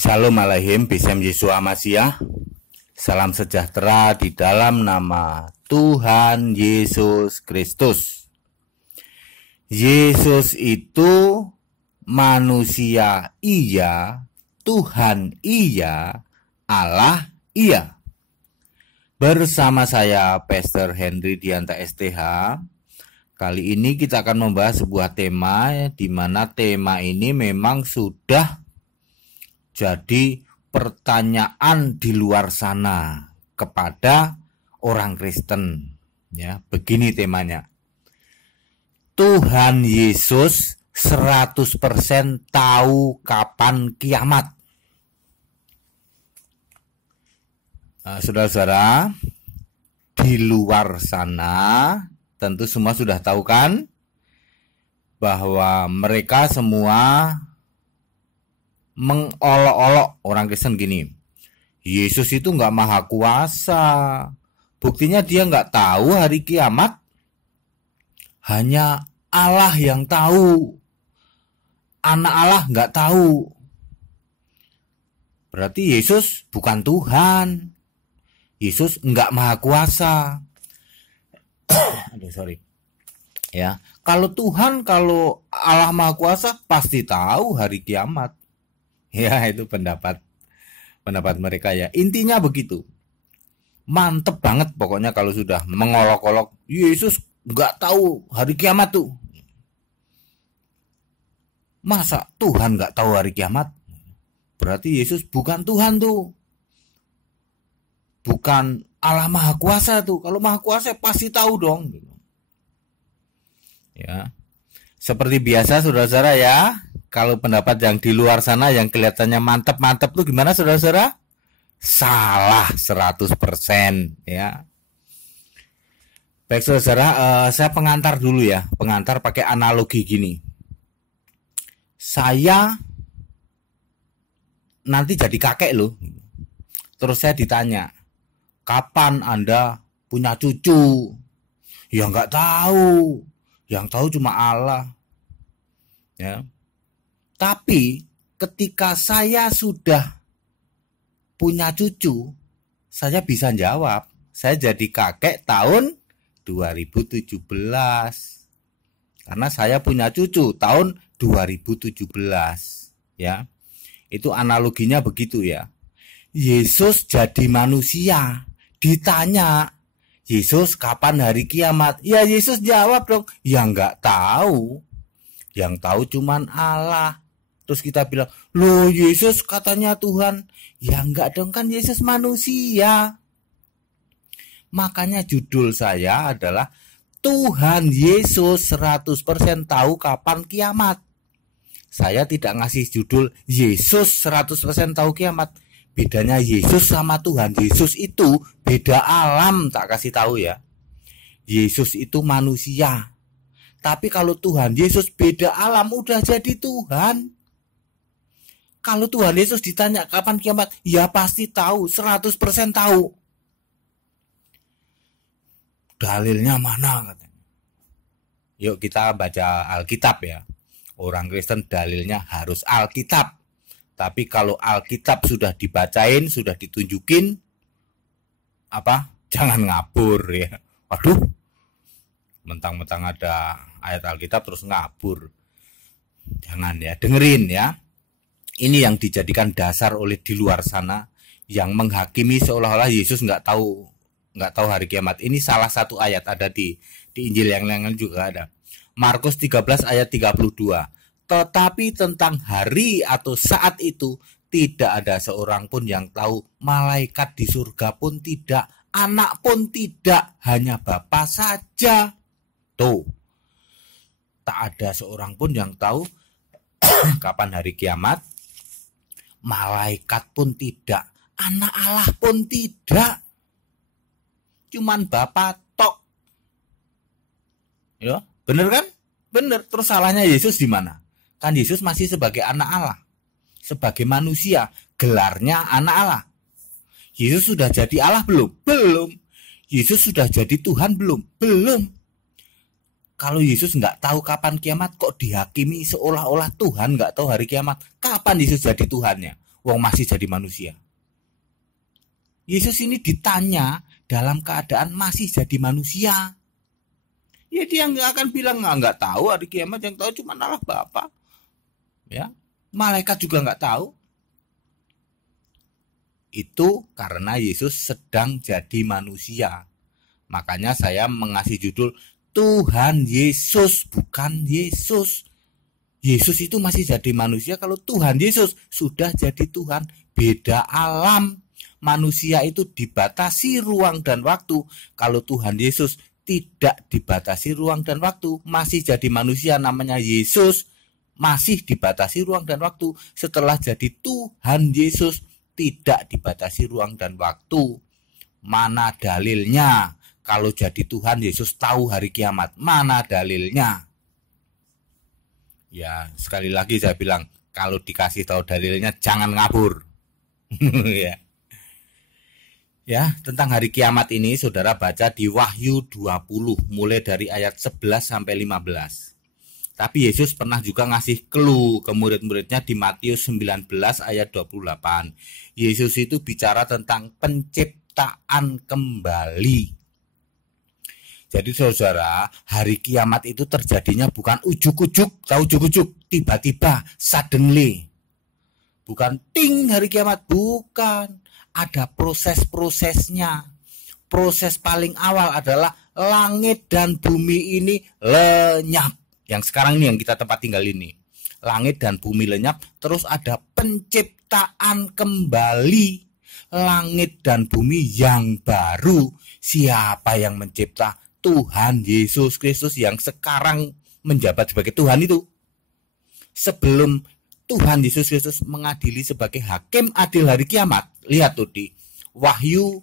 Shalom Aleichem, Besem Yeshua Mashiach. Salam sejahtera di dalam nama Tuhan Yesus Kristus. Yesus itu manusia iya, Tuhan iya, Allah iya. Bersama saya Pastor Henry Dianta STH. Kali ini kita akan membahas sebuah tema di mana tema ini memang sudah jadi pertanyaan di luar sana kepada orang Kristen. Ya, begini temanya. Tuhan Yesus 100% tahu kapan kiamat. Saudara-saudara, di luar sana tentu semua sudah tahu kan bahwa mereka semua mengolok-olok orang Kristen gini. Yesus itu nggak maha kuasa. Buktinya dia nggak tahu hari kiamat. Hanya Allah yang tahu. Anak Allah nggak tahu. Berarti Yesus bukan Tuhan. Yesus nggak maha kuasa. Ya, kalau Tuhan, kalau Allah maha kuasa pasti tahu hari kiamat. Ya, itu pendapat mereka ya. Intinya begitu. Mantep banget pokoknya kalau sudah mengolok-olok Yesus nggak tahu hari kiamat tuh. Masa Tuhan nggak tahu hari kiamat? Berarti Yesus bukan Tuhan tuh. Bukan Allah Maha Kuasa tuh. Kalau Maha Kuasa pasti tahu dong. Ya. Seperti biasa saudara-saudara ya. Kalau pendapat yang di luar sana yang kelihatannya mantap-mantap tuh gimana saudara-saudara? Salah 100% ya. Baik saudara, saya pengantar dulu ya. Pengantar pakai analogi gini. Saya nanti jadi kakek loh. Terus saya ditanya, kapan Anda punya cucu? Ya nggak tahu. Yang tahu cuma Allah. Ya. Tapi ketika saya sudah punya cucu, saya bisa jawab. Saya jadi kakek tahun 2017. Karena saya punya cucu tahun 2017. Ya. Itu analoginya begitu ya. Yesus jadi manusia. Ditanya, Yesus kapan hari kiamat? Ya Yesus jawab dong, ya nggak tahu. Yang tahu cuman Allah. Terus kita bilang, loh Yesus katanya Tuhan. Ya enggak dong, kan Yesus manusia. Makanya judul saya adalah Tuhan Yesus 100% tahu kapan kiamat. Saya tidak ngasih judul Yesus 100% tahu kiamat. Bedanya Yesus sama Tuhan. Yesus itu beda alam, tak kasih tahu ya. Yesus itu manusia. Tapi kalau Tuhan Yesus beda alam, udah jadi Tuhan. Kalau Tuhan Yesus ditanya kapan kiamat, ya pasti tahu, 100% tahu. Dalilnya mana katanya? Yuk kita baca Alkitab ya. Orang Kristen dalilnya harus Alkitab. Tapi kalau Alkitab sudah dibacain, sudah ditunjukin, jangan ngabur ya. Waduh, mentang-mentang ada ayat Alkitab terus ngabur. Jangan ya, dengerin ya. Ini yang dijadikan dasar oleh di luar sana yang menghakimi seolah-olah Yesus nggak tahu hari kiamat. Ini salah satu ayat ada di Injil yang lain juga ada. Markus 13 ayat 32. Tetapi tentang hari atau saat itu tidak ada seorang pun yang tahu, malaikat di surga pun tidak, anak pun tidak, hanya Bapa saja. Tuh. Tak ada seorang pun yang tahu kapan hari kiamat. Malaikat pun tidak, anak Allah pun tidak, cuman Bapa tok. Ya, bener kan? Bener. Terus salahnya Yesus di mana? Kan Yesus masih sebagai anak Allah, sebagai manusia, gelarnya anak Allah. Yesus sudah jadi Allah belum? Belum. Yesus sudah jadi Tuhan belum? Belum. Kalau Yesus nggak tahu kapan kiamat, kok dihakimi seolah-olah Tuhan nggak tahu hari kiamat? Kapan Yesus jadi Tuhannya? wong masih jadi manusia. Yesus ini ditanya dalam keadaan masih jadi manusia. Ya dia nggak akan bilang nggak tahu hari kiamat, yang tahu cuma Allah Bapa. Ya, malaikat juga nggak tahu. Itu karena Yesus sedang jadi manusia. Makanya saya mengasih judul Tuhan Yesus, bukan Yesus. Yesus itu masih jadi manusia, kalau Tuhan Yesus sudah jadi Tuhan, beda alam. Manusia itu dibatasi ruang dan waktu. Kalau Tuhan Yesus tidak dibatasi ruang dan waktu, masih jadi manusia namanya Yesus, masih dibatasi ruang dan waktu. Setelah jadi Tuhan Yesus tidak dibatasi ruang dan waktu. Mana dalilnya? Kalau jadi Tuhan Yesus tahu hari kiamat, mana dalilnya? Ya, sekali lagi saya bilang, kalau dikasih tahu dalilnya jangan ngabur. Ya, tentang hari kiamat ini saudara baca di Wahyu 20 mulai dari ayat 11 sampai 15. Tapi Yesus pernah juga ngasih clue ke murid-muridnya di Matius 19 ayat 28. Yesus itu bicara tentang penciptaan kembali. Jadi saudara, hari kiamat itu terjadinya bukan ujuk-ujuk, tahu ujuk-ujuk, tiba-tiba, suddenly. Bukan ting hari kiamat, bukan. Ada proses-prosesnya. Proses paling awal adalah langit dan bumi ini lenyap. Yang sekarang ini yang kita tempat tinggal ini. Langit dan bumi lenyap, terus ada penciptaan kembali. Langit dan bumi yang baru. Siapa yang mencipta? Tuhan Yesus Kristus yang sekarang menjabat sebagai Tuhan itu. Sebelum Tuhan Yesus Kristus mengadili sebagai hakim adil hari kiamat. Lihat tuh di Wahyu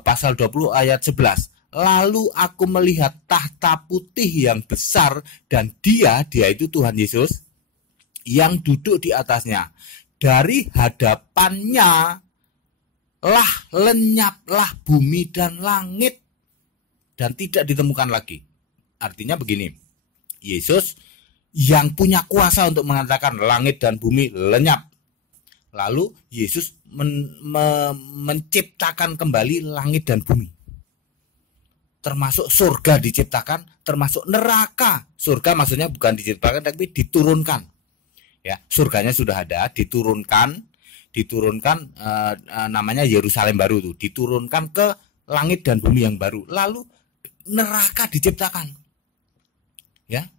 pasal 20 ayat 11. Lalu aku melihat tahta putih yang besar dan dia itu Tuhan Yesus yang duduk di atasnya. Dari hadapannya lah lenyaplah bumi dan langit dan tidak ditemukan lagi. Artinya begini, Yesus yang punya kuasa untuk mengatakan langit dan bumi lenyap. Lalu Yesus menciptakan kembali langit dan bumi. Termasuk surga diciptakan, termasuk neraka. Surga maksudnya bukan diciptakan tapi diturunkan. Ya, surganya sudah ada, diturunkan namanya Yerusalem baru tuh, diturunkan ke langit dan bumi yang baru. Lalu neraka diciptakan. Ya.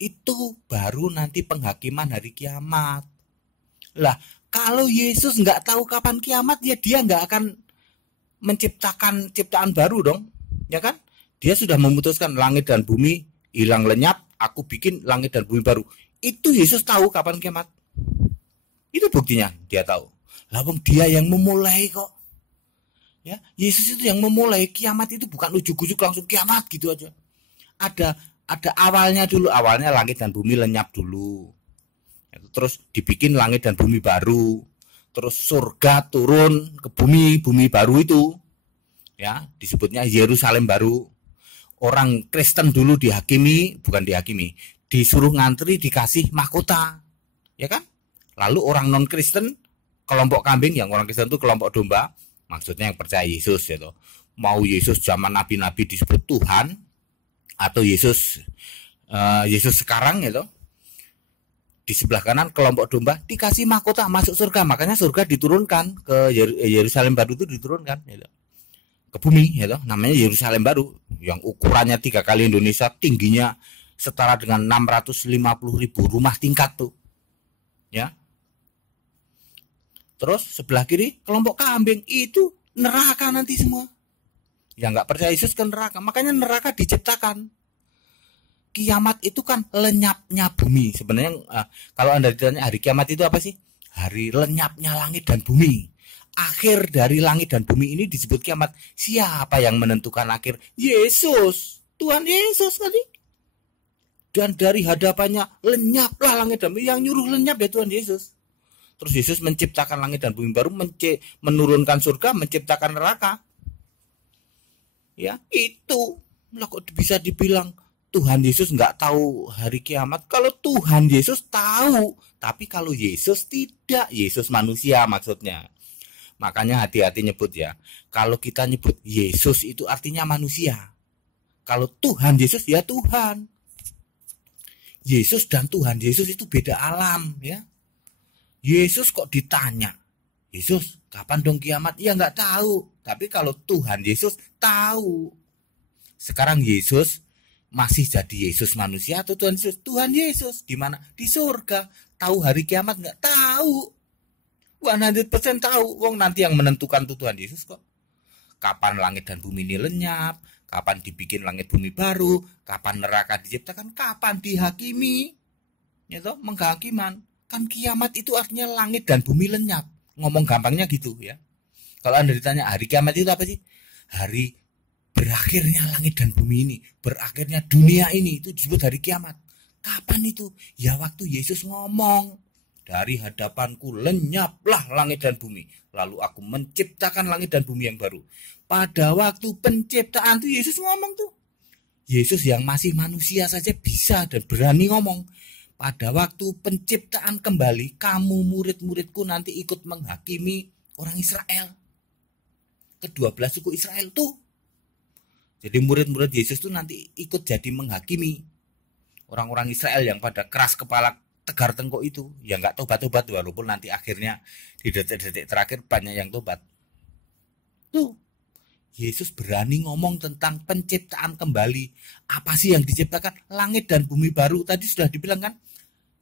Itu baru nanti penghakiman hari kiamat. Lah, kalau Yesus nggak tahu kapan kiamat, ya dia nggak akan menciptakan ciptaan baru dong, ya kan? Dia sudah memutuskan langit dan bumi hilang lenyap, aku bikin langit dan bumi baru. Itu Yesus tahu kapan kiamat. Itu buktinya dia tahu. Lah, dia yang memulai kok. Ya, Yesus itu yang memulai. Kiamat itu bukan ujuk-ujuk langsung kiamat gitu aja. Ada awalnya dulu, awalnya langit dan bumi lenyap dulu. Terus dibikin langit dan bumi baru. Terus surga turun ke bumi baru itu. Ya, disebutnya Yerusalem baru. Orang Kristen dulu bukan dihakimi, disuruh ngantri dikasih mahkota. Ya kan? Lalu orang non-Kristen, kelompok kambing, yang orang Kristen itu kelompok domba, maksudnya yang percaya Yesus ya toh. Mau Yesus zaman nabi-nabi disebut Tuhan, atau Yesus sekarang ya toh, di sebelah kanan kelompok domba dikasih mahkota masuk surga. Makanya surga diturunkan ke Yerusalem baru, itu diturunkan ya toh, ke bumi ya toh, namanya Yerusalem baru, yang ukurannya 3 kali Indonesia, tingginya setara dengan 650.000 rumah tingkat tuh ya. Terus sebelah kiri kelompok kambing, itu neraka nanti semua. Yang nggak percaya Yesus ke neraka. Makanya neraka diciptakan. Kiamat itu kan lenyapnya bumi. Sebenarnya kalau Anda ditanya hari kiamat itu apa sih? Hari lenyapnya langit dan bumi. Akhir dari langit dan bumi ini disebut kiamat. Siapa yang menentukan akhir? Yesus. Tuhan Yesus tadi. Dan dari hadapannya lenyaplah langit dan bumi. Yang nyuruh lenyap ya Tuhan Yesus. Terus Yesus menciptakan langit dan bumi baru, menurunkan surga, menciptakan neraka. Ya, itu lah kok bisa dibilang Tuhan Yesus nggak tahu hari kiamat. Kalau Tuhan Yesus tahu, tapi kalau Yesus tidak, Yesus manusia maksudnya. Makanya hati-hati nyebut ya. Kalau kita nyebut Yesus itu artinya manusia. Kalau Tuhan Yesus ya Tuhan. Yesus dan Tuhan Yesus itu beda alam ya. Yesus kok ditanya, Yesus kapan dong kiamat? Ya nggak tahu. Tapi kalau Tuhan Yesus tahu. Sekarang Yesus masih jadi Yesus manusia atau Tuhan Yesus? Tuhan Yesus di mana? Di surga. Tahu hari kiamat nggak? Tahu. 100% tahu. Wong nanti yang menentukan tuh Tuhan Yesus kok. Kapan langit dan bumi ini lenyap? Kapan dibikin langit bumi baru? Kapan neraka diciptakan? Kapan dihakimi? Ya toh, menghakiman. Kan kiamat itu artinya langit dan bumi lenyap. Ngomong gampangnya gitu ya. Kalau Anda ditanya hari kiamat itu apa sih? Hari berakhirnya langit dan bumi ini, berakhirnya dunia ini, itu disebut hari kiamat. Kapan itu? Ya waktu Yesus ngomong, dari hadapanku lenyaplah langit dan bumi, lalu aku menciptakan langit dan bumi yang baru. Pada waktu penciptaan tuh Yesus ngomong tuh. Yesus yang masih manusia saja bisa dan berani ngomong. Pada waktu penciptaan kembali, kamu murid-muridku nanti ikut menghakimi orang Israel. Ke-12 suku Israel tuh. Jadi murid-murid Yesus tuh nanti ikut jadi menghakimi orang-orang Israel yang pada keras kepala tegar tengkuk itu. Ya nggak tobat-tobat walaupun nanti akhirnya di detik-detik terakhir banyak yang tobat. Tuh. Yesus berani ngomong tentang penciptaan kembali. Apa sih yang diciptakan? Langit dan bumi baru. Tadi sudah dibilang kan?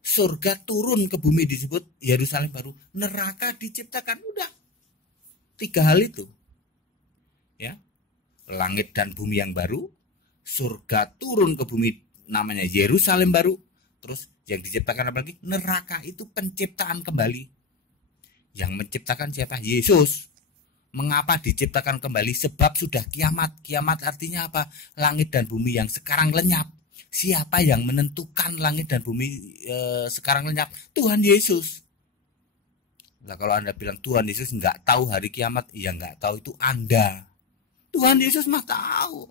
Surga turun ke bumi disebut Yerusalem baru. Neraka diciptakan. Udah. 3 hal itu. Ya. Langit dan bumi yang baru, surga turun ke bumi namanya Yerusalem baru, terus yang diciptakan apa lagi? Neraka itu penciptaan kembali. Yang menciptakan siapa? Yesus. Mengapa diciptakan kembali? Sebab sudah kiamat. Kiamat artinya apa? Langit dan bumi yang sekarang lenyap. Siapa yang menentukan langit dan bumi sekarang lenyap? Tuhan Yesus. Nah, kalau Anda bilang Tuhan Yesus nggak tahu hari kiamat, ya nggak tahu itu Anda. Tuhan Yesus mah tahu.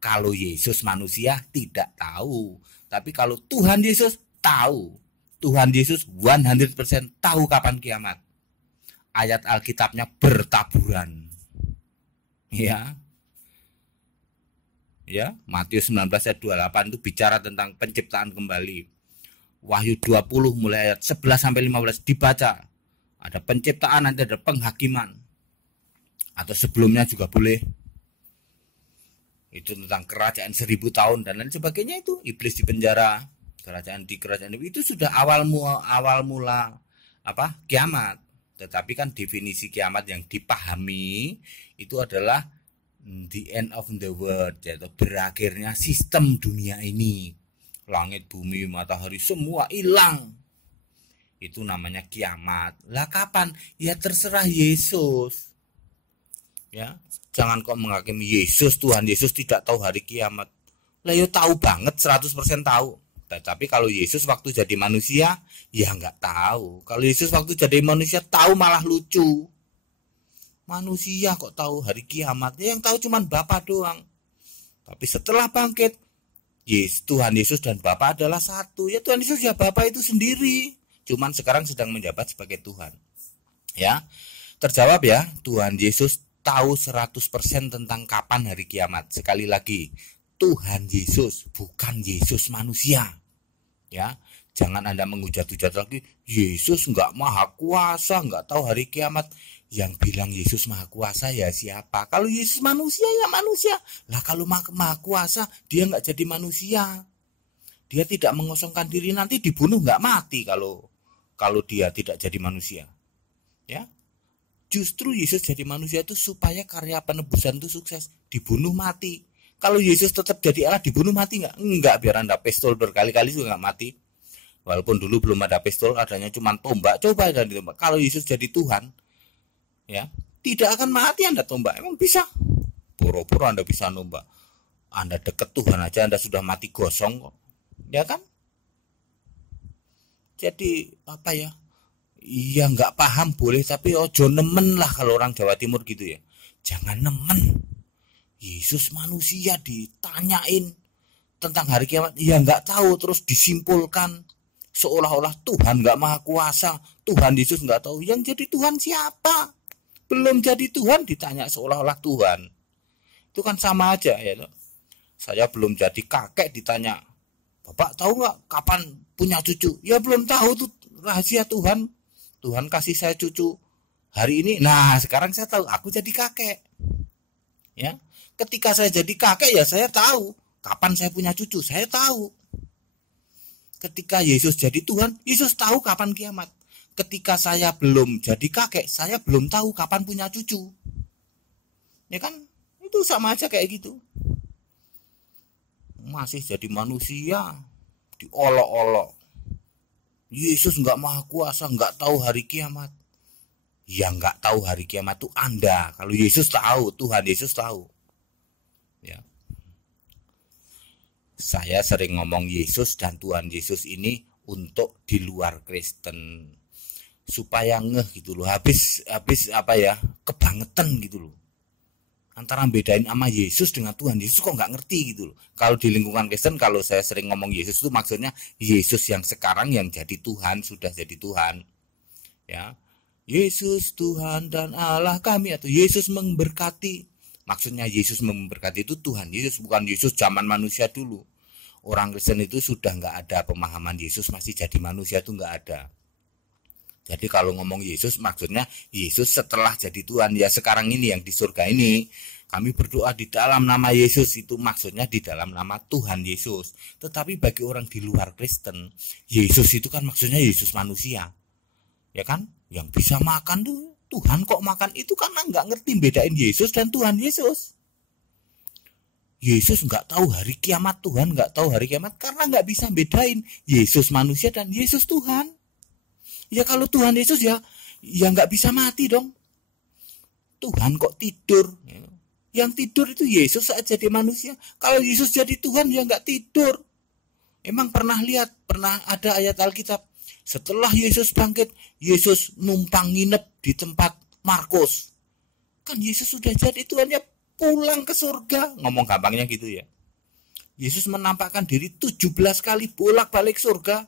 Kalau Yesus manusia tidak tahu. Tapi kalau Tuhan Yesus tahu. Tuhan Yesus 100% tahu kapan kiamat. Ayat Alkitabnya bertaburan. Ya. Ya, Matius 19 ayat 28 itu bicara tentang penciptaan kembali. Wahyu 20 mulai ayat 11 sampai 15 dibaca. Ada penciptaan, nanti ada penghakiman. Atau sebelumnya juga boleh. Itu tentang kerajaan 1000 tahun dan lain sebagainya itu. Iblis di penjara, kerajaan itu sudah awal mula apa? Kiamat. Tetapi kan definisi kiamat yang dipahami itu adalah the end of the world, yaitu berakhirnya sistem dunia ini. Langit, bumi, matahari semua hilang. Itu namanya kiamat. Lah kapan? Ya terserah Yesus. Ya, jangan kok menghakimi Yesus, Tuhan Yesus tidak tahu hari kiamat. Lah ya tahu banget, 100% tahu. Tapi kalau Yesus waktu jadi manusia, ya nggak tahu. Kalau Yesus waktu jadi manusia tahu malah lucu. Manusia kok tahu hari kiamat? Yang tahu cuma Bapa doang. Tapi setelah bangkit, Tuhan Yesus dan Bapa adalah satu. Ya Tuhan Yesus ya Bapa itu sendiri. Cuman sekarang sedang menjabat sebagai Tuhan. Ya, terjawab ya, Tuhan Yesus tahu 100% tentang kapan hari kiamat. Sekali lagi, Tuhan Yesus, bukan Yesus manusia. Ya, jangan Anda menghujat-hujat lagi, Yesus nggak maha kuasa, nggak tahu hari kiamat. Yang bilang Yesus maha kuasa ya siapa? Kalau Yesus manusia ya manusia. Lah kalau maha kuasa, dia nggak jadi manusia. Dia tidak mengosongkan diri, nanti dibunuh nggak mati kalau dia tidak jadi manusia. Ya. Justru Yesus jadi manusia itu supaya karya penebusan itu sukses. Dibunuh mati. Kalau Yesus tetap jadi Allah, dibunuh mati nggak? Enggak, biar Anda pistol berkali-kali juga nggak mati. Walaupun dulu belum ada pistol, adanya cuma tombak. Coba dan ditembak. Kalau Yesus jadi Tuhan, ya tidak akan mati Anda tombak. Emang bisa? Pura-pura Anda bisa nombak. Anda deket Tuhan aja Anda sudah mati gosong kok. Ya kan? Jadi apa ya? Iya nggak paham boleh, tapi ojo nemen lah kalau orang Jawa Timur gitu ya. Jangan nemen. Yesus manusia ditanyain tentang hari kiamat? Ya nggak tahu, terus disimpulkan seolah-olah Tuhan nggak maha kuasa, Tuhan Yesus nggak tahu. Yang jadi Tuhan siapa? Belum jadi Tuhan ditanya seolah-olah Tuhan. Itu kan sama aja ya. Saya belum jadi kakek ditanya, Bapak tahu nggak kapan punya cucu? Ya belum tahu, tuh rahasia Tuhan. Tuhan kasih saya cucu hari ini. Nah sekarang saya tahu, aku jadi kakek. Ya, ketika saya jadi kakek ya saya tahu kapan saya punya cucu. Saya tahu. Ketika Yesus jadi Tuhan, Yesus tahu kapan kiamat. Ketika saya belum jadi kakek, saya belum tahu kapan punya cucu. Ya kan? Itu sama aja kayak gitu. Masih jadi manusia, diolok-olok. Yesus nggak maha kuasa, nggak tahu hari kiamat. Ya nggak tahu hari kiamat itu Anda. Kalau Yesus tahu, Tuhan Yesus tahu. Ya. Saya sering ngomong Yesus dan Tuhan Yesus ini untuk di luar Kristen supaya ngeh gitu loh. Habis apa ya, kebangetan gitu loh. Antara bedain sama Yesus dengan Tuhan Yesus kok nggak ngerti gitu loh. Kalau di lingkungan Kristen, kalau saya sering ngomong Yesus itu maksudnya Yesus yang sekarang yang jadi Tuhan, sudah jadi Tuhan. Ya. Yesus Tuhan dan Allah kami, atau Yesus memberkati. Maksudnya Yesus memberkati itu Tuhan Yesus, bukan Yesus zaman manusia dulu. Orang Kristen itu sudah nggak ada pemahaman Yesus masih jadi manusia, itu nggak ada. Jadi kalau ngomong Yesus maksudnya Yesus setelah jadi Tuhan. Ya sekarang ini yang di surga ini kami berdoa di dalam nama Yesus, itu maksudnya di dalam nama Tuhan Yesus. Tetapi bagi orang di luar Kristen, Yesus itu kan maksudnya Yesus manusia. Ya kan? Yang bisa makan tuh Tuhan kok makan, itu karena nggak ngerti bedain Yesus dan Tuhan Yesus. Yesus nggak tahu hari kiamat, Tuhan nggak tahu hari kiamat karena nggak bisa bedain Yesus manusia dan Yesus Tuhan. Ya kalau Tuhan Yesus ya nggak bisa mati dong. Tuhan kok tidur? Yang tidur itu Yesus saat jadi manusia. Kalau Yesus jadi Tuhan ya nggak tidur. Emang pernah ada ayat Alkitab, setelah Yesus bangkit, Yesus numpang nginep di tempat Markus. Kan Yesus sudah jadi Tuhan, ya pulang ke surga. Ngomong gampangnya gitu ya. Yesus menampakkan diri 17 kali bolak-balik surga.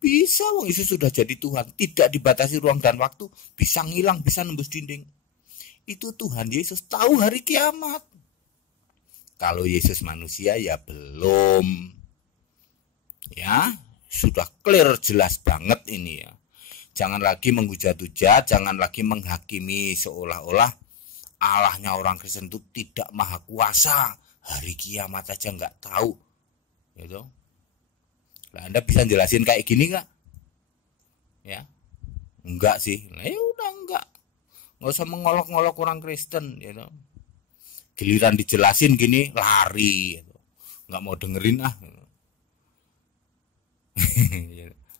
Bisa, Yesus sudah jadi Tuhan, tidak dibatasi ruang dan waktu, bisa ngilang, bisa nembus dinding. Itu Tuhan Yesus tahu hari kiamat. Kalau Yesus manusia ya belum. Ya, sudah clear, jelas banget ini ya. Jangan lagi menghujat-hujat, jangan lagi menghakimi seolah-olah Allahnya orang Kristen itu tidak maha kuasa, hari kiamat aja nggak tahu, gitu. Nah, Anda bisa jelasin kayak gini nggak? Ya, enggak sih. Nah, ya udah nggak usah mengolok-ngolok orang Kristen, gitu. Giliran dijelasin gini lari, gitu. Nggak mau dengerin ah. Gitu.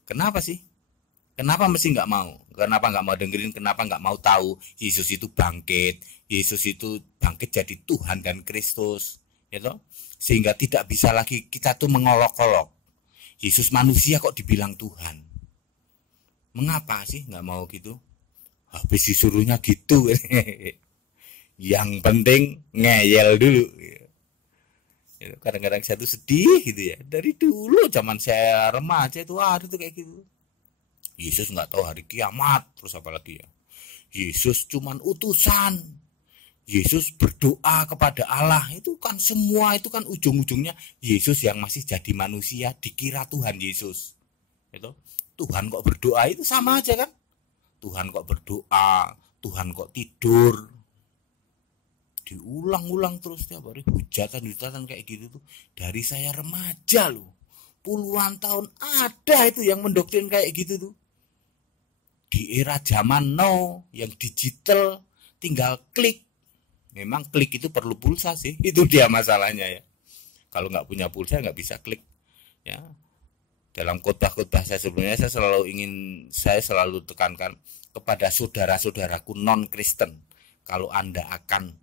Kenapa sih? Kenapa mesti nggak mau? Kenapa nggak mau dengerin? Kenapa nggak mau tahu Yesus itu bangkit? Yesus itu bangkit jadi Tuhan dan Kristus, gitu. Sehingga tidak bisa lagi kita tuh mengolok-olok. Yesus manusia kok dibilang Tuhan? Mengapa sih nggak mau gitu? Habis disuruhnya gitu. Yang penting ngeyel dulu. Kadang-kadang saya tuh sedih gitu ya. Dari dulu zaman saya remaja itu ada tuh kayak gitu. Yesus nggak tahu hari kiamat, terus apa lagi ya? Yesus cuman utusan. Yesus berdoa kepada Allah, itu kan semua itu kan ujung-ujungnya Yesus yang masih jadi manusia dikira Tuhan Yesus. Itu Tuhan kok berdoa, itu sama aja kan? Tuhan kok berdoa, Tuhan kok tidur. Diulang-ulang terus tiap hari, hujatan-hujatan kayak gitu tuh dari saya remaja loh. Puluhan tahun ada itu yang mendoktrin kayak gitu tuh. Di era zaman now yang digital tinggal klik. Memang klik itu perlu pulsa sih, itu dia masalahnya ya. Kalau nggak punya pulsa nggak bisa klik. Ya, dalam khotbah-khotbah saya sebelumnya saya selalu tekankan kepada saudara-saudaraku non Kristen, kalau Anda akan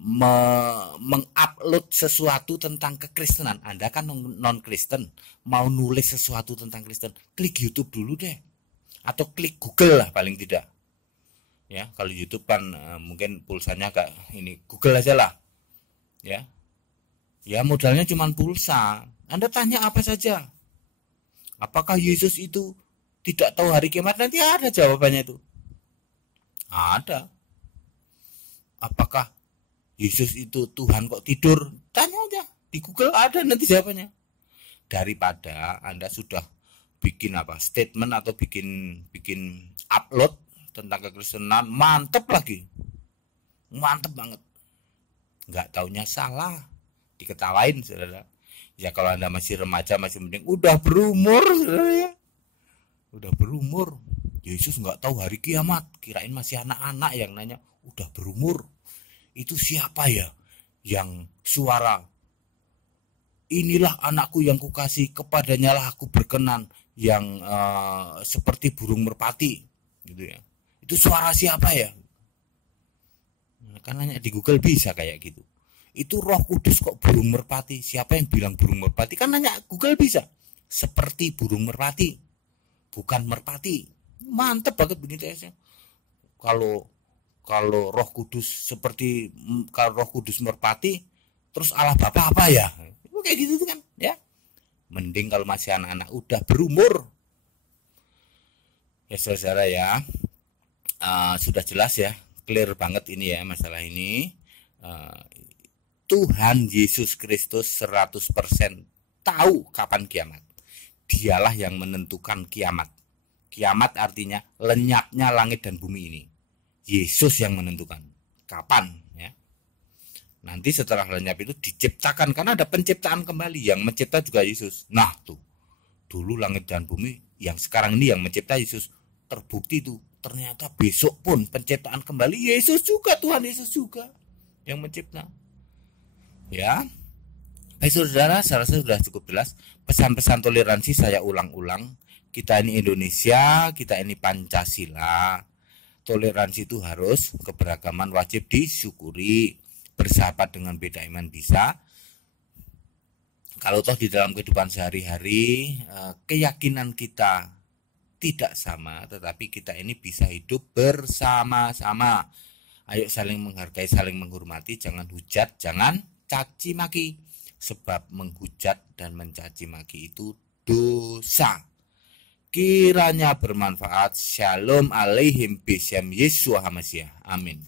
mengupload sesuatu tentang kekristenan, Anda kan non Kristen, mau nulis sesuatu tentang Kristen, klik YouTube dulu deh. Atau klik Google lah paling tidak. Ya, kalau YouTube kan mungkin pulsanya kayak ini, Google aja lah. Ya. Ya modalnya cuma pulsa. Anda tanya apa saja. Apakah Yesus itu tidak tahu hari kiamat? Nanti ada jawabannya itu. Ada. Apakah Yesus itu Tuhan kok tidur? Tanya aja. Di Google ada nanti jawabannya. Daripada Anda sudah bikin statement atau bikin upload tentang kekristenan, mantep lagi. Mantep banget. Nggak taunya salah. Diketawain, saudara. Ya kalau Anda masih remaja, masih mending. Udah berumur, saudara ya. Udah berumur. Yesus nggak tahu hari kiamat. Kirain masih anak-anak yang nanya. Udah berumur. Itu siapa ya? Yang suara, inilah anakku yang kukasih, kepadanya lah aku berkenan, yang seperti burung merpati, gitu ya. Itu suara siapa ya? Kan nanya di Google bisa kayak gitu. Itu Roh Kudus kok burung merpati? Siapa yang bilang burung merpati? Kan nanya Google bisa. Seperti burung merpati, bukan merpati. Mantep banget begitu ya. Kalau Roh Kudus seperti, kalau Roh Kudus merpati, terus Allah Bapa apa ya? Kayak gitu kan ya. Mending kalau masih anak-anak, udah berumur. Ya saudara ya, sudah jelas ya, clear banget ini ya masalah ini. Tuhan Yesus Kristus 100% tahu kapan kiamat. Dialah yang menentukan kiamat. Kiamat artinya lenyapnya langit dan bumi ini. Yesus yang menentukan kapan ya. Nanti setelah lenyap itu diciptakan, karena ada penciptaan kembali, yang mencipta juga Yesus. Nah tuh, dulu langit dan bumi, yang sekarang ini yang mencipta Yesus. Terbukti tuh, ternyata besok pun penciptaan kembali Yesus juga, Tuhan Yesus juga yang mencipta. Ya, baik saudara, saya rasa sudah cukup jelas. Pesan-pesan toleransi saya ulang-ulang. Kita ini Indonesia, kita ini Pancasila. Toleransi itu harus, keberagaman wajib disyukuri. Bersahabat dengan beda iman bisa. Kalau toh di dalam kehidupan sehari-hari keyakinan kita tidak sama, tetapi kita ini bisa hidup bersama-sama. Ayo saling menghargai, saling menghormati, jangan hujat, jangan caci maki. Sebab menghujat dan mencaci maki itu dosa. Kiranya bermanfaat. Shalom alaihim bisyam Yesus Hamasiah. Amin.